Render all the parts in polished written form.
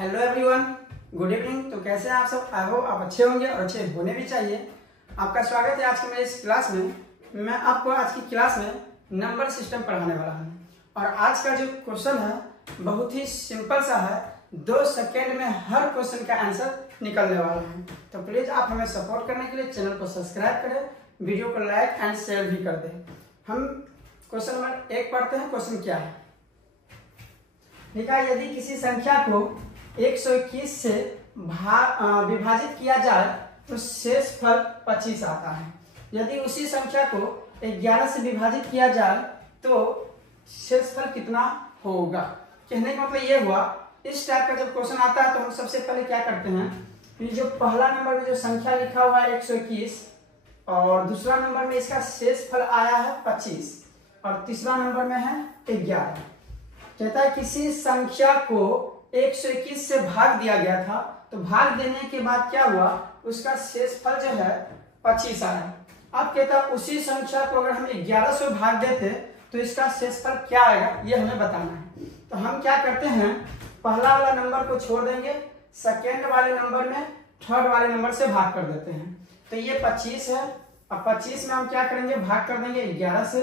Hello everyone, good evening. तो कैसे हैं आप सब? आई होप आप अच्छे होंगे और अच्छे होने भी चाहिए। आपका स्वागत है आज की मेरी इस क्लास में। मैं आपको आज की क्लास में नंबर सिस्टम पढ़ाने वाला हूं और आज का जो क्वेश्चन है बहुत ही सिंपल सा है। 2 सेकेंड में हर क्वेश्चन का आंसर निकलने वाला है। तो प्लीज आप हमें सपोर्ट करने के लिए चैनल को सब्सक्राइब करें, वीडियो को लाइक एंड शेयर भी कर दें। हम क्वेश्चन नंबर 1 पढ़ते हैं। क्वेश्चन क्या है? लिखा, यदि किसी संख्या को 121 से विभाजित किया जाए तो शेष फल 25 आता है। यदि उसी संख्या को 11 से विभाजित किया जाए तो शेष फल कितना होगा? कहने का मतलब ये हुआ, इस टाइप का जब क्वेश्चन आता है तो हम सबसे पहले क्या करते हैं, ये जो पहला नंबर में जो संख्या लिखा हुआ है 121 और दूसरा नंबर में इसका शेष फल आया है 25 और तीसरा नंबर में है 11। कहता है किसी संख्या को 121 से भाग दिया गया था, तो भाग देने के बाद क्या हुआ, उसका शेष फल जो है 25 आया। अब कहता है उसी संख्या को अगर हम 11 से भाग देते तो इसका शेष फल क्या आएगा, ये हमें बताना है। तो हम क्या करते हैं, पहला वाला नंबर को छोड़ देंगे, सेकेंड वाले नंबर में थर्ड वाले नंबर से भाग कर देते हैं। तो ये 25 है। अब 25 में हम क्या करेंगे, भाग कर देंगे 11 से।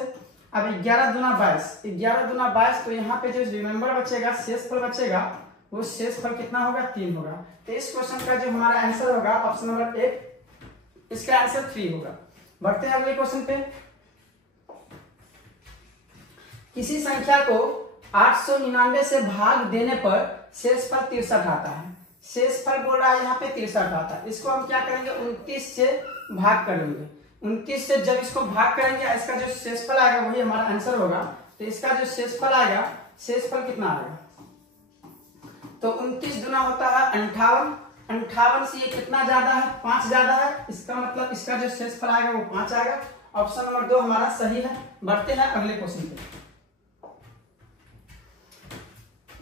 अब 11 दूना 22, 11 दूना 22, तो यहाँ पे जो रिमेंबर बचेगा, शेष फल बचेगा, वो शेष फल कितना होगा, 3 होगा। तो इस क्वेश्चन का जो हमारा आंसर होगा ऑप्शन नंबर 1, इसका आंसर 3 होगा। बढ़ते हैं अगले क्वेश्चन पे। किसी संख्या को 899 से भाग देने पर शेष फल 63 आता है। शेष फल बोल रहा है यहाँ पे 63 आता है। इसको हम क्या करेंगे, 29 से भाग करेंगे। 29 से जब इसको भाग करेंगे, इसका जो शेष फल आएगा वही हमारा आंसर होगा। तो इसका जो शेष फल आएगा, शेष फल कितना आएगा, तो 29 दुना होता है 58। 58 से ये कितना ज्यादा है, 5 ज्यादा है। इसका मतलब इसका जो शेष फल आएगा वो 5 आएगा। ऑप्शन नंबर 2 हमारा सही है। बढ़ते हैं अगले क्वेश्चन पे।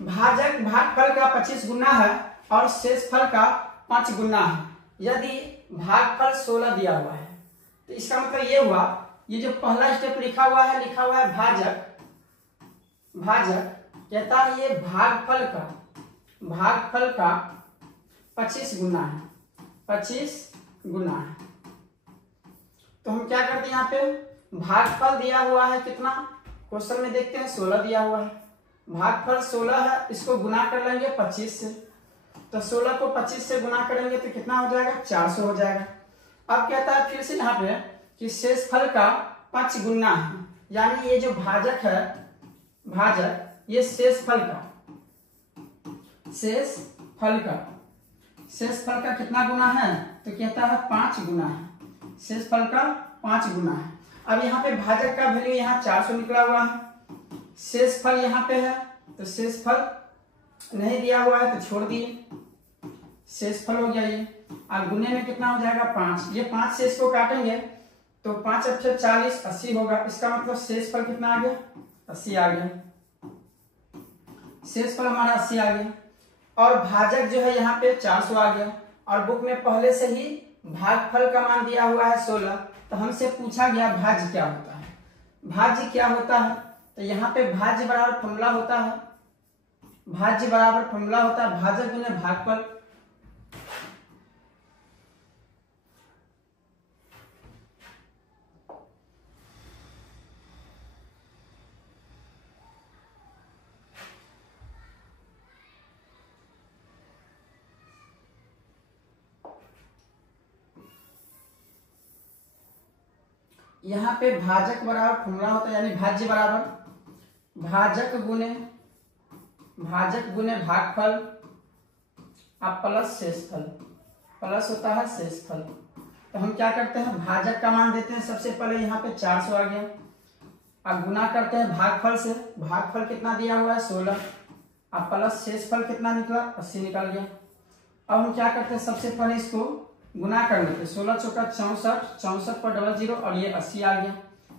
भागफल का 25 गुना है और शेष फल का 5 गुना है। यदि भागफल 16 दिया हुआ है तो इसका मतलब ये हुआ, ये जो पहला स्टेप लिखा हुआ है भाजक। कहता है ये भागफल का 25 गुना है, 25 गुना है। तो हम क्या करते हैं, यहाँ पे भागफल दिया हुआ है कितना, क्वेश्चन में देखते हैं 16 दिया हुआ है। भागफल 16 है, इसको गुना कर लेंगे 25 से। तो 16 को 25 से गुना करेंगे तो कितना हो जाएगा, 400 हो जाएगा। अब कहता है फिर से यहाँ पे कि शेष फल का 5 गुना है, यानी ये जो भाजक है, ये शेष फल का कितना गुना है, तो कहता है 5 गुना है। शेष फल का 5 गुना है। अब यहाँ पे भाजक का वैल्यू यहाँ 400 निकला हुआ है, शेष फल यहाँ पे है, तो शेष फल नहीं दिया हुआ है तो छोड़ दिए, शेष फल हो गया ये। अब गुने में कितना हो जाएगा, 5। ये 5 से इसको काटेंगे तो 5 अक्षर 40, 80 होगा। इसका मतलब शेष फल कितना आ गया, 80 आ गया। शेष फल हमारा 80 आ गया। और भाजक जो है यहाँ पे 400 आ गया। और बुक में पहले से ही भागफल का मान दिया हुआ है 16। तो हमसे पूछा गया भाज्य क्या होता है। भाज्य क्या होता है, तो यहाँ पे भाज्य बराबर फॉर्मूला होता है, भाज्य बराबर फॉर्मूला होता है भाजक गुने भागफल। यहाँ पे भाजक बराबर फॉर्मूला होता है, यानी भाज्य बराबर भाजक गुने भागफल अब प्लस शेषफल, प्लस होता है शेषफल। तो हम क्या करते हैं, भाजक का मान देते हैं सबसे पहले, यहाँ पे 400 आ गया। अब गुना करते हैं भागफल से, भागफल कितना दिया हुआ है 16, अब प्लस शेषफल कितना निकला, 80 निकल गया। अब हम क्या करते हैं, सबसे पहले इसको गुना कर लेते, 16 चौका 64, 64 पर 00 और ये 80 आ गया।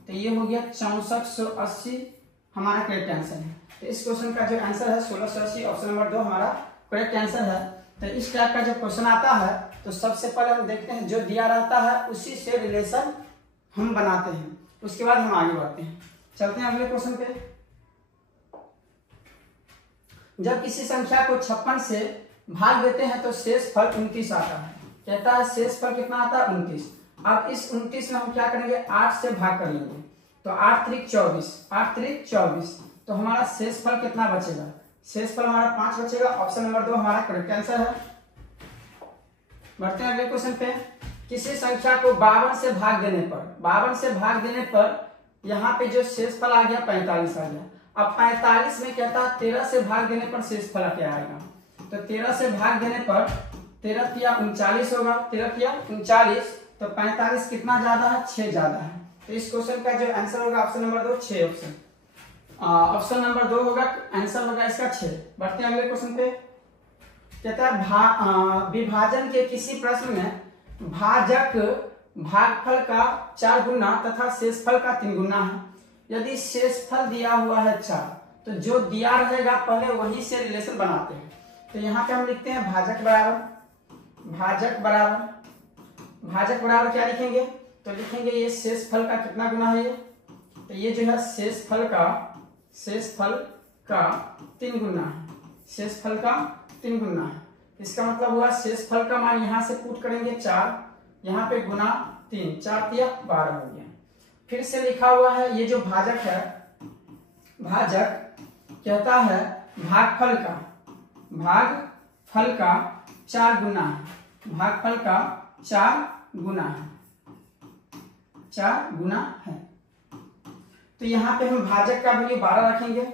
तो ये हो गया 6480 हमारा करेक्ट आंसर है। तो इस क्वेश्चन का जो आंसर है 1680, ऑप्शन नंबर 2 हमारा करेक्ट आंसर है। तो इस टाइप का जब क्वेश्चन आता है तो सबसे पहले हम देखते हैं जो दिया रहता है उसी से रिलेशन हम बनाते हैं, उसके बाद हम आगे बढ़ते हैं। चलते हैं अगले क्वेश्चन पे। जब किसी संख्या को 56 से भाग देते हैं तो शेष फल 29 आता है। कहता है शेष फल कितना आता है 29। अब इस 29 में हम क्या करेंगे 8 से भाग कर लेंगे तो 8 त्रिक 24, 8 त्रिक 24, तो हमारा शेष फल कितना बचेगा, शेष फल हमारा 5 बचेगा। ऑप्शन नंबर 2 हमारा करेक्ट आंसर है। बढ़ते हैं अगले क्वेश्चन पे। किसी संख्या को 52 से भाग देने पर, 52 से भाग देने पर यहाँ पे जो शेष फल आ गया 45 आ गया। अब 45 में कहता है 13 से भाग देने पर शेष फल क्या आएगा, तो 13 से भाग देने पर 13 तिया 39 होगा, 13 तिया 39, तो 45 कितना ज्यादा है 6 ज्यादा है। तो इस क्वेश्चन का जो आंसर होगा option number 2 6 option. Option number 2 होगा आंसर होगा इसका 6। बढ़ते हैं अगले क्वेश्चन पे। कहता है विभाजन के किसी प्रश्न में भाजक भागफल का 4 गुना तथा शेषफल का 3 गुना है। यदि शेषफल दिया हुआ है 4 तो जो दिया रहेगा पहले वही से रिलेशन बनाते हैं। तो यहाँ पे हम लिखते हैं भाजक बराबर क्या लिखेंगे, तो लिखेंगे ये शेषफल का कितना गुना है, ये तो ये जो है शेषफल का 3 गुना है, शेषफल का 3 गुना है। इसका मतलब हुआ शेषफल का मान यहाँ से पुट करेंगे 4, यहाँ पे गुना 3, 4 तिया 12 हो गया। फिर से लिखा हुआ है ये जो भाजक है, भाजक कहता है भागफल का 4 गुना है, भागफल का 4 गुना है। तो यहाँ पे हम भाजक का वैल्यू 12 रखेंगे,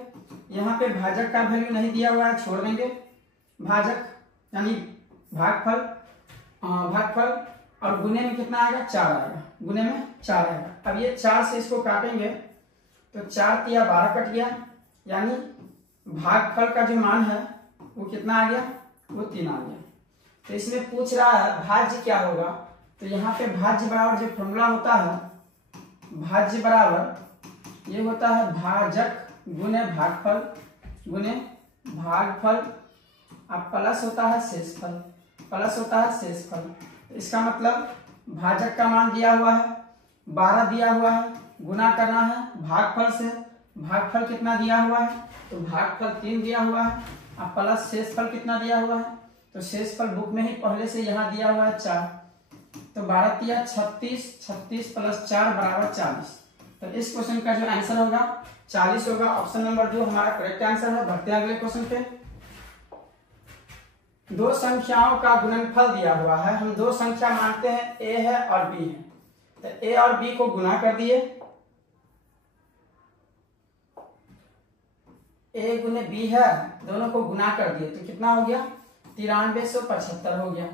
यहाँ पे भाजक का वैल्यू नहीं दिया हुआ है छोड़ देंगे। भाजक यानी भागफल और गुने में कितना आएगा 4 आएगा, गुने में 4 आएगा। अब ये 4 से इसको काटेंगे तो 4 तिया 12 कट गया, यानी भागफल का जो मान है वो कितना आ गया, वो 3 आ गया। तो इसमें पूछ रहा है भाज्य क्या होगा, तो यहाँ पे भाज्य बराबर जो फॉर्मूला होता है, भाज्य बराबर ये होता है भाजक गुने भागफल अब प्लस होता है शेषफल। इसका मतलब भाजक का मान दिया हुआ है 12 दिया हुआ है, गुना करना है भागफल से, भागफल कितना दिया हुआ है, तो भागफल 3 दिया हुआ है, अब प्लस शेषफल कितना दिया हुआ है, तो शेषफल बुक में ही पहले से यहाँ दिया हुआ है 4, तो 12 तिया 36, 36 प्लस 4 बराबर 40। तो इस क्वेश्चन का जो आंसर होगा 40 होगा। ऑप्शन नंबर 2 हमारा करेक्ट आंसर है। बढ़ते हैं अगले क्वेश्चन पे। 2 संख्याओं का गुणनफल दिया हुआ है, हम 2 संख्या मानते हैं a है और b है, तो a और b को गुना कर दिए, a गुने b है, दोनों को गुना कर दिए तो कितना हो गया 9375 हो गया।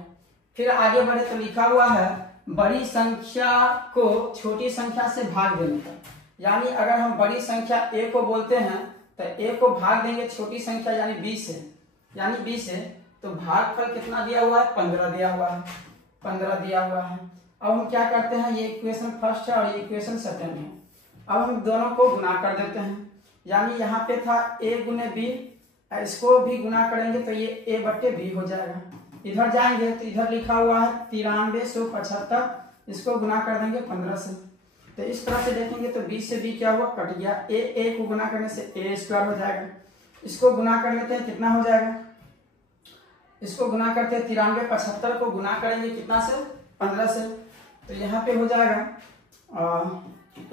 फिर आगे बढ़े तो लिखा हुआ है बड़ी संख्या को छोटी संख्या से भाग देने पर, यानी अगर हम बड़ी संख्या a को बोलते हैं तो a को भाग देंगे छोटी संख्या यानी b से, तो भागफल कितना दिया हुआ है 15 दिया हुआ है। अब हम क्या करते हैं, ये इक्वेशन फर्स्ट है और ये इक्वेशन सेकंड है, अब हम दोनों को गुना कर देते हैं, यानी यहाँ पे था a गुने b, इसको भी गुना करेंगे तो ये a बट्टे b हो जाएगा। इधर जाएंगे तो इधर लिखा हुआ है 9375, इसको गुना कर देंगे 15 से, तो इस तरह से देखेंगे तो b से b क्या हुआ कट गया, a को गुना करने से a स्क्वायर हो जाएगा। इसको गुना कर लेते हैं कितना हो जाएगा, इसको गुना करते हैं 9375 को गुना करेंगे कितना से 15 से, तो यहाँ पे हो जाएगा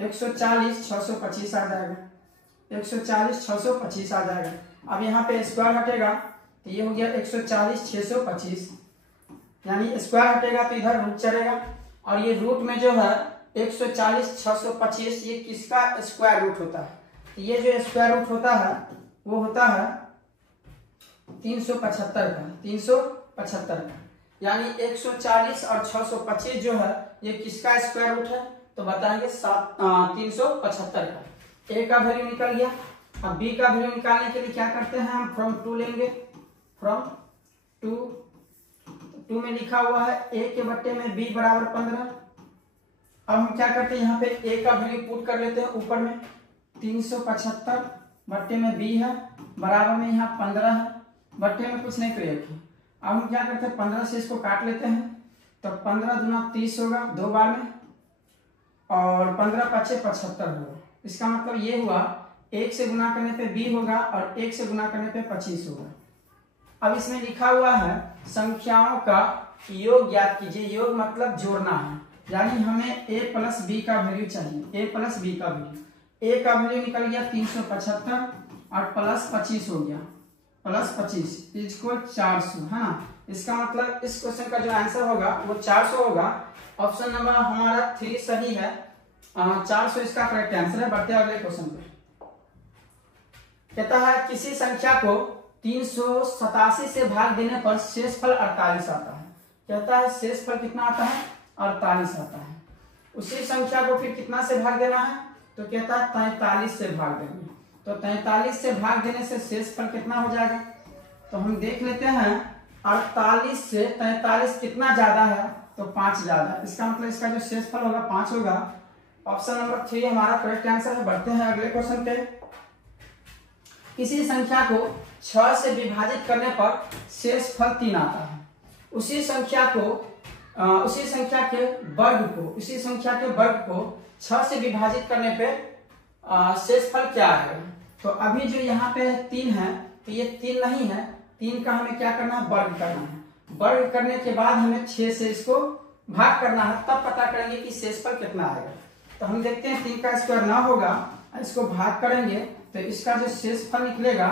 140 625 आ जाएगा, 140 625 आ जाएगा। अब यहाँ पे स्क्वायर हटेगा तो ये हो गया 140 625, यानी स्क्वायर हटेगा तो इधर रूट चलेगा, और ये रूट में जो है 140 625 ये किसका स्क्वायर रूट होता है, तो ये जो स्क्वायर रूट होता है वो होता है 375 का, यानी 140 और 625 जो है ये किसका स्क्वायर रूट है, तो बताएंगे 375 का। a का वैल्यू निकल गया। अब b का वैल्यू निकालने के लिए क्या करते हैं, हम फ्रॉम 2 लेंगे, फ्रॉम 2 में लिखा हुआ है a के बट्टे में b बराबर 15। अब हम क्या करते हैं, यहाँ पे a का वैल्यू पुट कर लेते हैं ऊपर में, 375 बट्टे में b है, बराबर में यहाँ 15 है, बट्टे में कुछ नहीं तो 1 है। अब हम क्या करते हैं 15 से इसको काट लेते हैं, तो 15 दूना 30 होगा 2 बार में, और 15 पच्चे 75 होगा। इसका मतलब ये हुआ 1 से गुना करने पे 20 होगा और 1 से गुना करने पे 25 होगा। अब इसमें लिखा हुआ है संख्याओं का योग ज्ञात कीजिए। योग मतलब जोड़ना है, यानी हमें a प्लस बी का वैल्यू चाहिए। a प्लस बी का वैल्यू, a का वैल्यू निकल गया 375 और प्लस 25 हो गया, प्लस 25 इक्वल 400 है ना। इसका मतलब इस क्वेश्चन का जो आंसर होगा वो 400 होगा। ऑप्शन नंबर हमारा 3 सही है, 400 इसका करेक्ट आंसर है। बढ़ते अगले क्वेश्चन पे। कहता है किसी संख्या को 387 से भाग देने पर शेषफल 48 आता है। कहता है शेषफल कितना आता है, 48 आता है। उसी संख्या को फिर कितना से भाग देना है, तो कहता है 43 से भाग देंगे। तो 43 से भाग देने से शेषफल कितना हो जाएगा, तो हम देख लेते हैं 48 से 43 कितना ज्यादा है, तो 5 ज्यादा है। इसका मतलब इसका जो शेषफल होगा 5 होगा। ऑप्शन नंबर 3 हमारा करेक्ट आंसर है। बढ़ते हैं अगले क्वेश्चन पे। किसी संख्या को 6 से विभाजित करने पर शेषफल 3 आता है। उसी संख्या के वर्ग को 6 से विभाजित करने पे शेषफल क्या है। तो अभी जो यहाँ पे 3 है, तो ये 3 नहीं है, 3 का हमें क्या करना है, वर्ग करना है। वर्ग करने के बाद हमें 6 से इसको भाग करना है, तब पता करेंगे कि शेषफल कितना आएगा। तो हम देखते हैं 3 का स्क्वायर ना होगा, इसको भाग करेंगे तो इसका जो शेषफल निकलेगा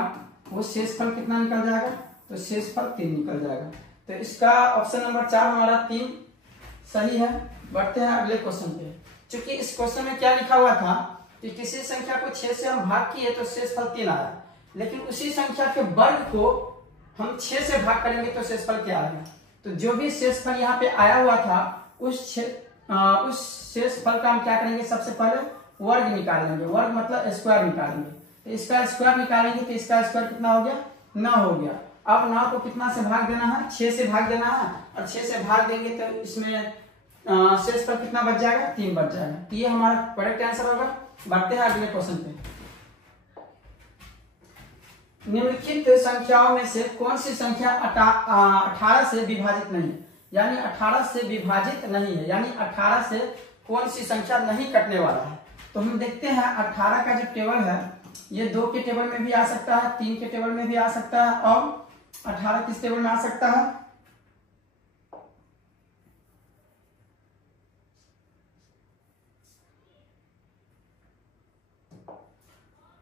वो शेषफल कितना निकल जाएगा, तो शेषफल 3 निकल जाएगा। तो इसका ऑप्शन नंबर 4 हमारा 3 सही है। बढ़ते हैं अगले क्वेश्चन पे। क्योंकि इस क्वेश्चन में क्या लिखा हुआ था कि किसी संख्या को 6 से हम भाग किए तो शेषफल 3 आया, लेकिन उसी संख्या के वर्ग को हम 6 से भाग करेंगे तो शेषफल क्या आएगा। तो जो भी शेषफल यहाँ पे आया हुआ था उस शेषफल का हम क्या करेंगे, सबसे पहले वर्ग निकालेंगे। वर्ग मतलब स्क्वायर निकालेंगे। तो इसका स्क्वायर निकालेंगे तो इसका स्क्वायर कितना हो गया, 9 हो गया। अब 9 को कितना से भाग देना है, 6 से भाग देना है, और 6 से भाग देंगे तो इसमें शेषफल कितना बच जाएगा, 3 बच जाएगा। तो ये हमारा करेक्ट आंसर होगा। बढ़ते हैं अगले क्वेश्चन पे। निम्नलिखित संख्याओं में से कौन सी संख्या 18 से विभाजित नहीं है, यानी 18 से विभाजित नहीं है, यानी 18 से कौन सी संख्या नहीं कटने वाला है। तो हम देखते हैं 18 का जो टेबल है ये 2 के टेबल में भी आ सकता है, 3 के टेबल में भी आ सकता है, और 18 किस टेबल में आ सकता है,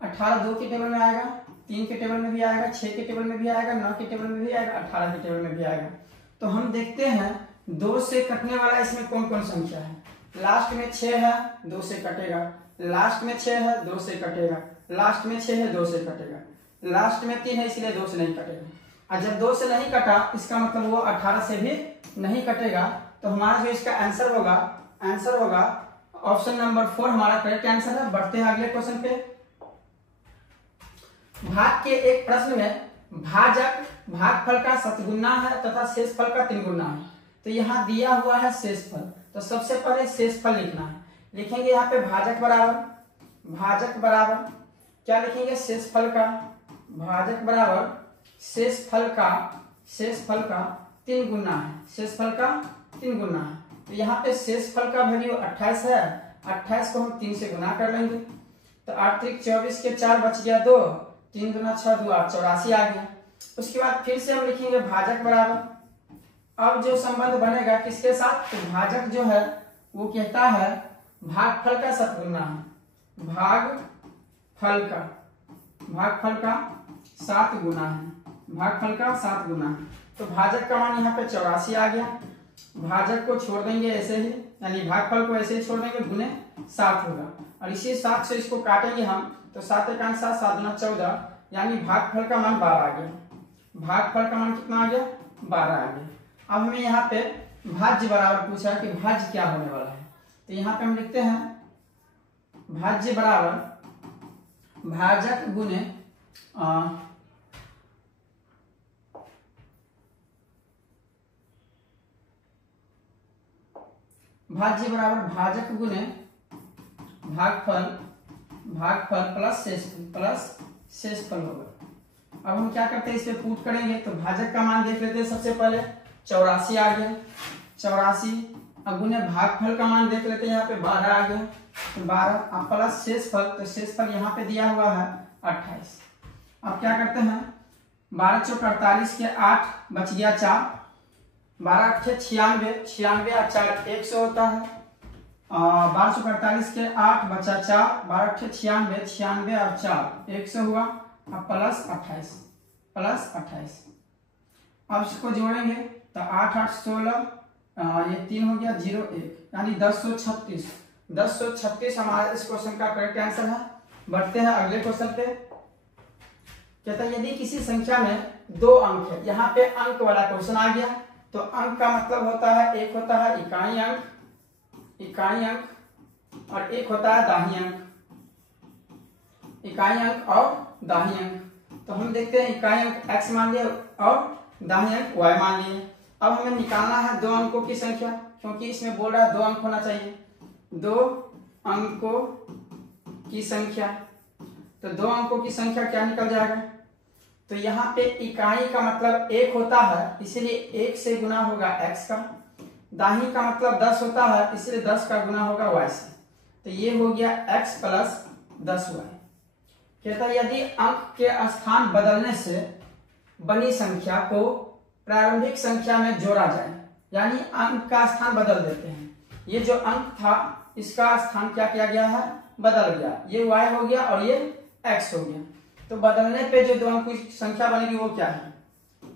18 2 के टेबल में आएगा, 3 के टेबल में भी आएगा, 6 के टेबल में भी आएगा, 9 के टेबल में भी आएगा, 18 के टेबल में भी आएगा। तो हम देखते हैं 2 से कटने वाला इसमें कौन कौन संख्या है। लास्ट में 6 है, 2 से कटेगा। लास्ट में 6 है, 2 से कटेगा। लास्ट में 6 है, 2 से कटेगा। लास्ट में 3 है, इसलिए 2 से नहीं कटेगा। और जब 2 से नहीं कटा इसका मतलब वो 18 से भी नहीं कटेगा। तो हमारा जो इसका आंसर होगा ऑप्शन नंबर 4 हमारा करेक्ट आंसर है। बढ़ते हैं अगले क्वेश्चन पे। भाग के एक प्रश्न में भागफल का शतगुना है तथा शेषफल का 3 गुना है। तो यहाँ दिया हुआ है शेषफल, तो सबसे पहले शेषफल लिखना है। लिखेंगे यहाँ पे भाजक बराबर क्या लिखेंगे, शेषफल का, भाजक बराबर शेषफल का 3 गुना है, शेषफल का 3 गुना है। तो यहाँ पे शेषफल का वैल्यू 28 है, 28 को हम 3 से गुना कर लेंगे। तो 8 त्रिक 24 के 4 बच गया 2, 3 दूना 6 2 8 84 आ गया। उसके बाद फिर से हम लिखेंगे भाजक बराबर। अब जो संबंध बनेगा किसके साथ, तो भाजक जो है वो कहता है भागफल का शतगुना है, भागफल का 7 गुना है, भागफल का 7 गुना है। तो भाजक का मान यहाँ पे 84 आ गया। भाजक को छोड़ देंगे ऐसे ही, यानी भागफल को ऐसे ही छोड़ देंगे, गुने 7 होगा। और इसी 7 से इसको काटेंगे हम, तो 7 एक 7 7 दूना 14, यानी भागफल का मान 12 आ गया। भागफल का मान कितना आ गया, 12 आ गया। अब हमें यहाँ पे भाज्य बराबर पूछा है कि भाज्य क्या होने वाला है। तो यहाँ पे हम लिखते हैं भाज्य बराबर भाजक गुने भाज्य बराबर भाजक गुने भागफल प्लस शेषफल होगा। अब हम क्या करते हैं, इस पे पुट करेंगे। तो भाजक का मान देख लेते हैं, सबसे पहले 84 आ गया, 84। अब गुने भागफल का मान देख लेते हैं, यहाँ पे 12 आ गया, तो 12। अब प्लस शेषफल, तो शेषफल यहाँ पे दिया हुआ है 28। अब क्या करते हैं, 12 चौक 48 के 8 बच गया 4, 12 अट्ठे 96, 96 और 4 100 होता है। 12 चौक 48 के 8 बचा 4, 12 अट्ठे 96, 96 और 4 100 हुआ। अब प्लस 28, प्लस 28। अब इसको जोड़ेंगे तो 8 8 16, ये 3 हो गया 0 1, यानी 1036। 1036 हमारा इस क्वेश्चन का करेक्ट आंसर है। बढ़ते हैं अगले क्वेश्चन पे। कहता है यदि किसी संख्या में 2 अंक है, यहाँ पे अंक वाला क्वेश्चन आ गया। तो अंक का मतलब होता है, एक होता है इकाई अंक, इकाई अंक, और एक होता है दाही अंक, इकाई अंक और दाही अंक। तो हम देखते हैं इकाई अंक x मान लिया और दाही अंक y मान लिए। अब हमें निकालना है 2 अंकों की संख्या, क्योंकि इसमें बोल रहा है 2 अंक होना चाहिए। 2 अंकों की संख्या, तो 2 अंकों की संख्या क्या निकल जाएगा? तो यहाँ पे इकाई का मतलब 1 होता है, इसलिए 1 से गुना होगा x का। दाही का मतलब 10 होता है, इसलिए 10 का गुना होगा y से। तो ये हो गया x प्लस 10y। कहता है यदि अंक के स्थान बदलने से बनी संख्या को प्रारंभिक संख्या में जोड़ा जाए, यानी अंक का स्थान बदल देते हैं। ये जो अंक था इसका स्थान क्या किया गया है? बदल गया। ये y हो गया और ये x हो गया। तो बदलने पे जो 2 अंक की संख्या बनेगी वो क्या है?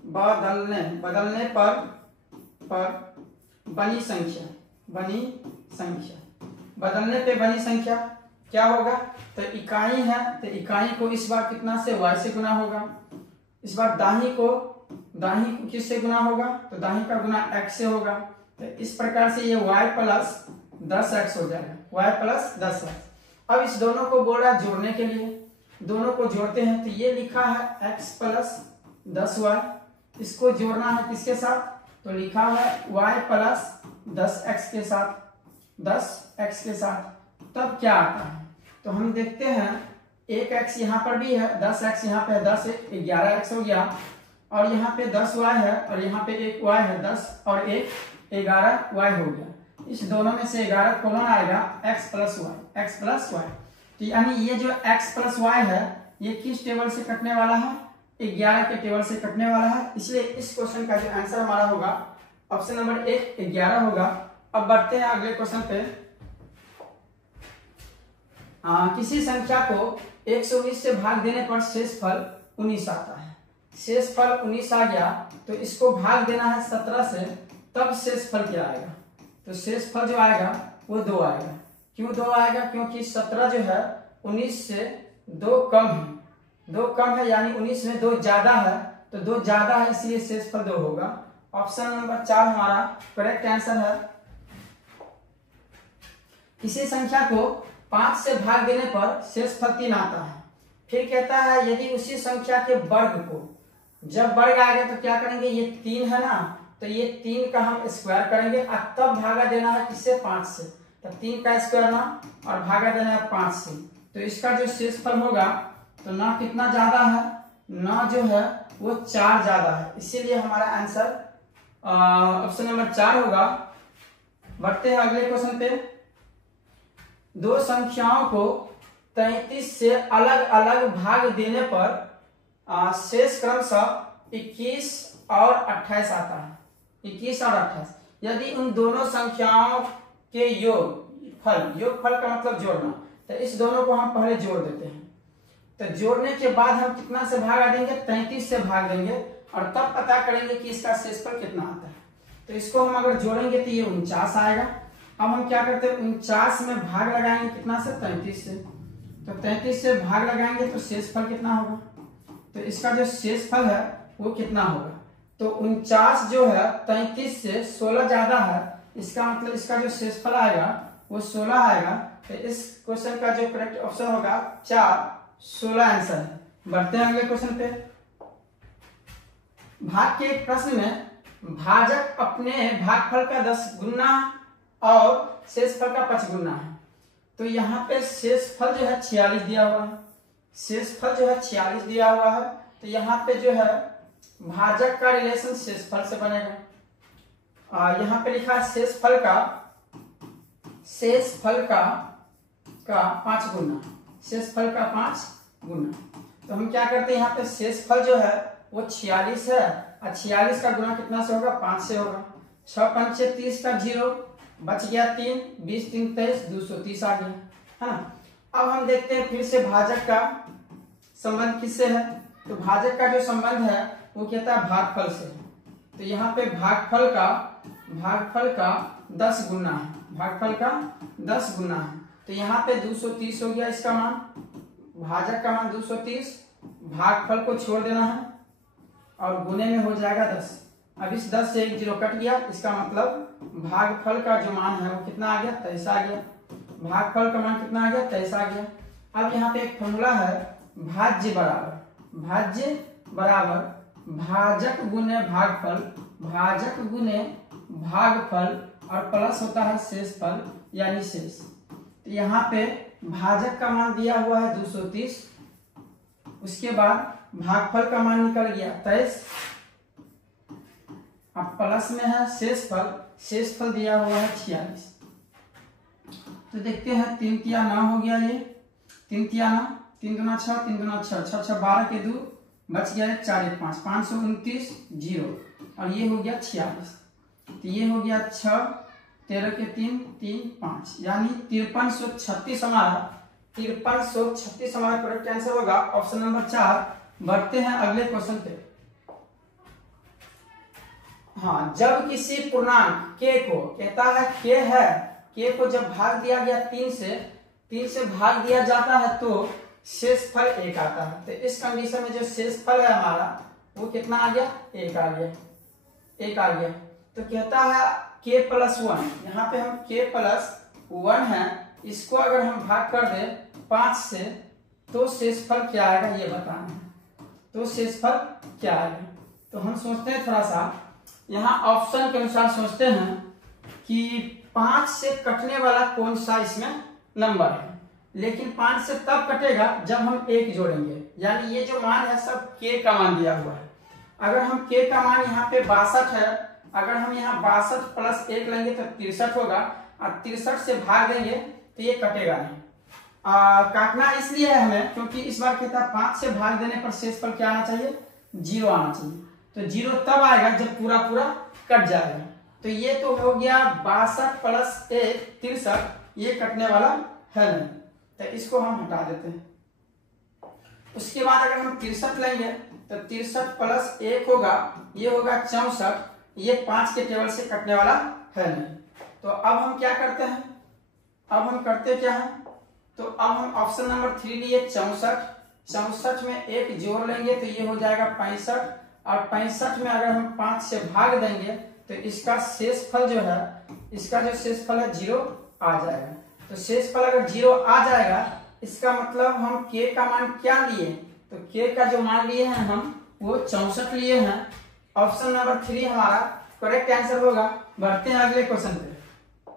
बदलने पर बनी संख्या, बनी संख्या, बदलने पे बनी संख्या क्या होगा? तो इकाई है, तो इकाई को इस बार कितना से? y से गुना होगा। इस बार दाही को किससे गुना होगा? तो दाही का गुना x से होगा। तो इस प्रकार से ये y प्लस 10x हो जाएगा, y प्लस 10x। अब इस दोनों को बोल रहा है जोड़ने के लिए, दोनों को जोड़ते हैं। तो ये लिखा है x प्लस 10y, इसको जोड़ना है किसके साथ? तो लिखा है y प्लस 10x के साथ, 10x के साथ। तब क्या आता है? तो हम देखते हैं 1x यहाँ पर भी है, 10x यहाँ पे है, 10 11x हो गया, और यहाँ पे 10y है और यहाँ पे 1y है, 10 और 1 11y हो गया। इस दोनों में से 11 कौन आएगा? x plus y, x plus y। तो यानी ये जो x प्लस y है ये किस टेबल से कटने वाला है? 11 के टेबल से कटने वाला है। इसलिए इस क्वेश्चन का जो आंसर हमारा होगा ऑप्शन नंबर 1 11 होगा। अब बढ़ते हैं अगले क्वेश्चन पे। किसी संख्या को 119 से भाग देने पर शेष फल 19 आता है। शेष फल 19 आ गया, तो इसको भाग देना है 17 से, तब शेष फल क्या आएगा? तो शेष फल जो आएगा वो 2 आएगा। क्यों 2 आएगा? क्योंकि 17 जो है 19 से 2 कम है, 2 कम है, यानी 19 में 2 ज्यादा है, तो 2 ज्यादा है, इसलिए शेष फल 2 होगा। ऑप्शन नंबर 4 हमारा करेक्ट आंसर है। किसी संख्या को 5 से भाग देने पर शेष फल 3 आता है। फिर कहता है यदि उसी संख्या के वर्ग को, जब वर्ग आएगा तो क्या करेंगे? ये 3 है ना, तो ये 3 का हम स्क्वायर करेंगे और तब भागा देना है किससे? 5 से। तो 3 का स्क्वायर ना, और भागा देना है 5 से। तो इसका जो शेष फल होगा तो ना कितना ज्यादा है? ना जो है वो 4 ज्यादा है, इसीलिए हमारा आंसर ऑप्शन नंबर 4 होगा। बढ़ते हैं अगले क्वेश्चन पे। 2 संख्याओं को 33 से अलग अलग भाग देने पर शेष क्रमशः 21 और 28 आता है। 21 और 28 यदि उन दोनों संख्याओं के योगफल का मतलब जोड़ना, तो इस दोनों को हम पहले जोड़ देते हैं। तो जोड़ने के बाद हम कितना से भागा देंगे? 33 से भाग देंगे, और तब पता करेंगे कि इसका शेषफल कितना आता है। तो इसको हम अगर जोड़ेंगे तो ये 49 आएगा। अब हम क्या करते हैं? 49 में भाग लगाएंगे कितना से? 33 से। तो 33 से भाग लगाएंगे तो शेषफल कितना होगा? तो इसका जो शेषफल है वो कितना होगा? तो 49 जो है 33 से 16 ज्यादा है, इसका मतलब इसका जो शेषफल आएगा वो 16 आएगा। तो इस क्वेश्चन का जो करेक्ट ऑप्शन होगा 4 16 आंसर है। बढ़ते हैं अगले क्वेश्चन पे। भाग के एक प्रश्न में भाजक अपने भागफल का 10 गुना और शेषफल का 5 गुना है। तो यहाँ पे शेषफल जो है 46 दिया हुआ है, शेषफल जो है 46 दिया हुआ है। तो यहाँ पे जो है भाजक का रिलेशन शेषफल से बनेगा। यहाँ पे लिखा है शेषफल का 5 गुना, शेषफल का 5 गुना। तो हम क्या करते हैं? यहाँ पे शेषफल जो है वो 46 है, और 46 का गुना कितना से होगा, 5 से होगा। 6 5 30 का 0, बच गया 3, 20 3 23, 230 आ गया, है ना। अब हम देखते हैं फिर से भाजक का संबंध किससे है। तो भाजक का जो संबंध है वो कहता है भागफल से। तो यहाँ पे भागफल का 10 गुना है, भागफल का 10 गुना है। तो यहाँ पे 230 हो गया इसका मान, भाजक का मान 230, भागफल को छोड़ देना है और गुने में हो जाएगा 10। अब इस 10 से एक 0 कट गया, इसका मतलब भागफल का जो मान है वो कितना आ गया, 23 आ गया। भागफल का मान कितना आ गया, 23 आ गया। अब यहाँ पे एक फॉर्मूला है, भाज्य बराबर भाजक गुने भागफल, भाजक गुने भागफल और प्लस होता है शेषफल यानी शेष। तो यहाँ पे भाजक का मान दिया हुआ है 230, उसके बाद भागफल का मान निकल गया 23, अब प्लस में है शेषफल दिया हुआ है 46। तो देखते हैं 3 तिया 9 हो गया, ये 3 तिया 9, 3 दूना 6, 3 दूना 6, 6 6 12 के 2, बच गया 4 1 5, 529 0, और ये हो गया 46। तो ये हो गया 6 13 के 3 3 5, यानी 5336 हमारा करेक्ट आंसर होगा, ऑप्शन नंबर 4। बढ़ते हैं अगले क्वेश्चन पे। हाँ, जब किसी पूर्णांक k को, कहता है k को जब भाग दिया गया 3 से भाग दिया जाता है तो शेषफल 1 आता है। तो इस कंडीशन में जो शेषफल है हमारा वो कितना आ गया, 1 आ गया। तो कहता है k+1, यहाँ पे हम k+1 है, इसको अगर हम भाग कर दे 5 से तो शेषफल क्या आएगा ये बताना है। तो शेषफल क्या आएगा, तो हम सोचते हैं थोड़ा सा यहाँ ऑप्शन के अनुसार सोचते हैं कि 5 से कटने वाला कौन सा इसमें नंबर है। लेकिन 5 से तब कटेगा जब हम 1 जोड़ेंगे, यानी ये जो मान है सब k का मान दिया हुआ है। अगर हम k का मान यहाँ पे 62 है, अगर हम यहाँ 62 + 1 लेंगे तो 63 होगा, और 63 से भाग देंगे तो ये कटेगा नहीं। काटना इसलिए है हमें क्योंकि इस बार कहता है 5 से भाग देने पर शेषफल क्या आना चाहिए, 0 आना चाहिए। तो 0 तब आएगा जब पूरा कट जाएगा। तो ये तो हो गया 62 + 1 63, ये कटने वाला है नहीं, तो इसको हम हटा देते हैं। उसके बाद अगर हम 63 लेंगे तो 63 + 1 होगा, ये होगा 64, ये 5 के टेबल से कटने वाला है नहीं। तो अब हम क्या करते हैं, अब हम करते क्या है, तो अब हम ऑप्शन नंबर 3 लिए 64 में 1 जोड़ लेंगे तो ये हो जाएगा 65, और 65 में अगर हम 5 से भाग देंगे तो इसका शेषफल जो है, इसका जो शेषफल है 0 आ जाएगा। तो शेषफल अगर 0 आ जाएगा, इसका मतलब हम k का मान क्या लिए, तो k का जो मान लिए हैं हम वो 64 लिए हैं। ऑप्शन नंबर 3 हमारा करेक्ट आंसर होगा। बढ़ते हैं अगले क्वेश्चन पे।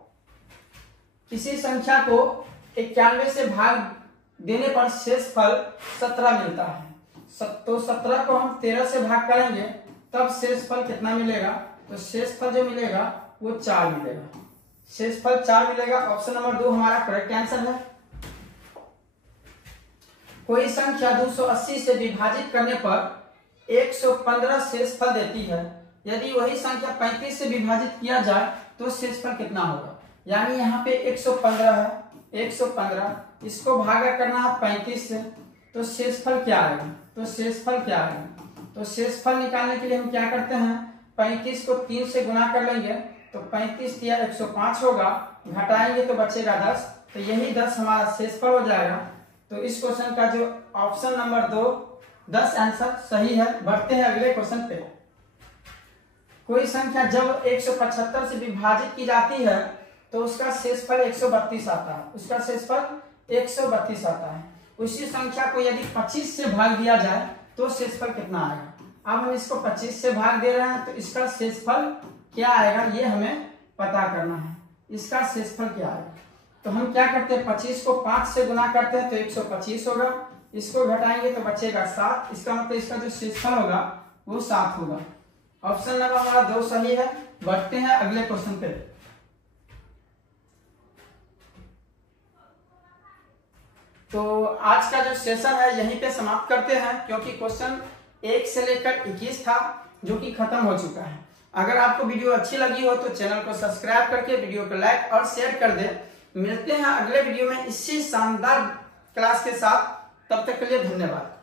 किसी संख्या को 91 से भाग देने पर शेषफल 17 मिलता है। तो 17 को हम 13 से भाग करेंगे तब शेषफल कितना मिलेगा, तो शेषफल जो मिलेगा वो 4 मिलेगा। शेषफल 4 मिलेगा, ऑप्शन नंबर 2 हमारा करेक्ट आंसर है। कोई संख्या 280 से विभाजित करने पर 115 शेषफल देती है। यदि वही संख्या 35 से विभाजित किया जाए तो शेषफल कितना होगा। यानी यहाँ पे 115 है, 115 इसको भागा करना है 35 से, तो शेषफल क्या आएगा, तो शेषफल निकालने के लिए हम क्या करते हैं, 35 को 3 से गुना कर लेंगे तो 35 या 105 होगा, घटाएंगे तो बचेगा 10, तो यही 10 हमारा शेषफल हो जाएगा। तो इस क्वेश्चन का जो ऑप्शन नंबर 2 10 आंसर सही है। बढ़ते हैं अगले क्वेश्चन पे। कोई संख्या जब 175 से विभाजित की जाती है तो उसका शेषफल 132 आता है, उसका शेषफल 132 आता है। उसी संख्या को यदि 25 से भाग दिया जाए तो शेषफल कितना आएगा। अब हम इसको 25 से भाग दे रहे हैं तो इसका शेषफल क्या आएगा ये हमें पता करना है, इसका शेषफल क्या आएगा। तो हम क्या करते हैं, 25 को 5 से गुना करते हैं तो 125 होगा, इसको घटाएंगे तो बचेगा 7, इसका मतलब इसका जो शेषफल होगा वो 7 होगा। ऑप्शन नंबर हमारा 2 सही है। बढ़ते हैं अगले क्वेश्चन पे। तो आज का जो सेशन है यहीं पे समाप्त करते हैं, क्योंकि क्वेश्चन 1 से लेकर 21 था, जो कि खत्म हो चुका है। अगर आपको वीडियो अच्छी लगी हो तो चैनल को सब्सक्राइब करके वीडियो को लाइक और शेयर कर दे। मिलते हैं अगले वीडियो में इसी शानदार क्लास के साथ, तब तक के लिए धन्यवाद।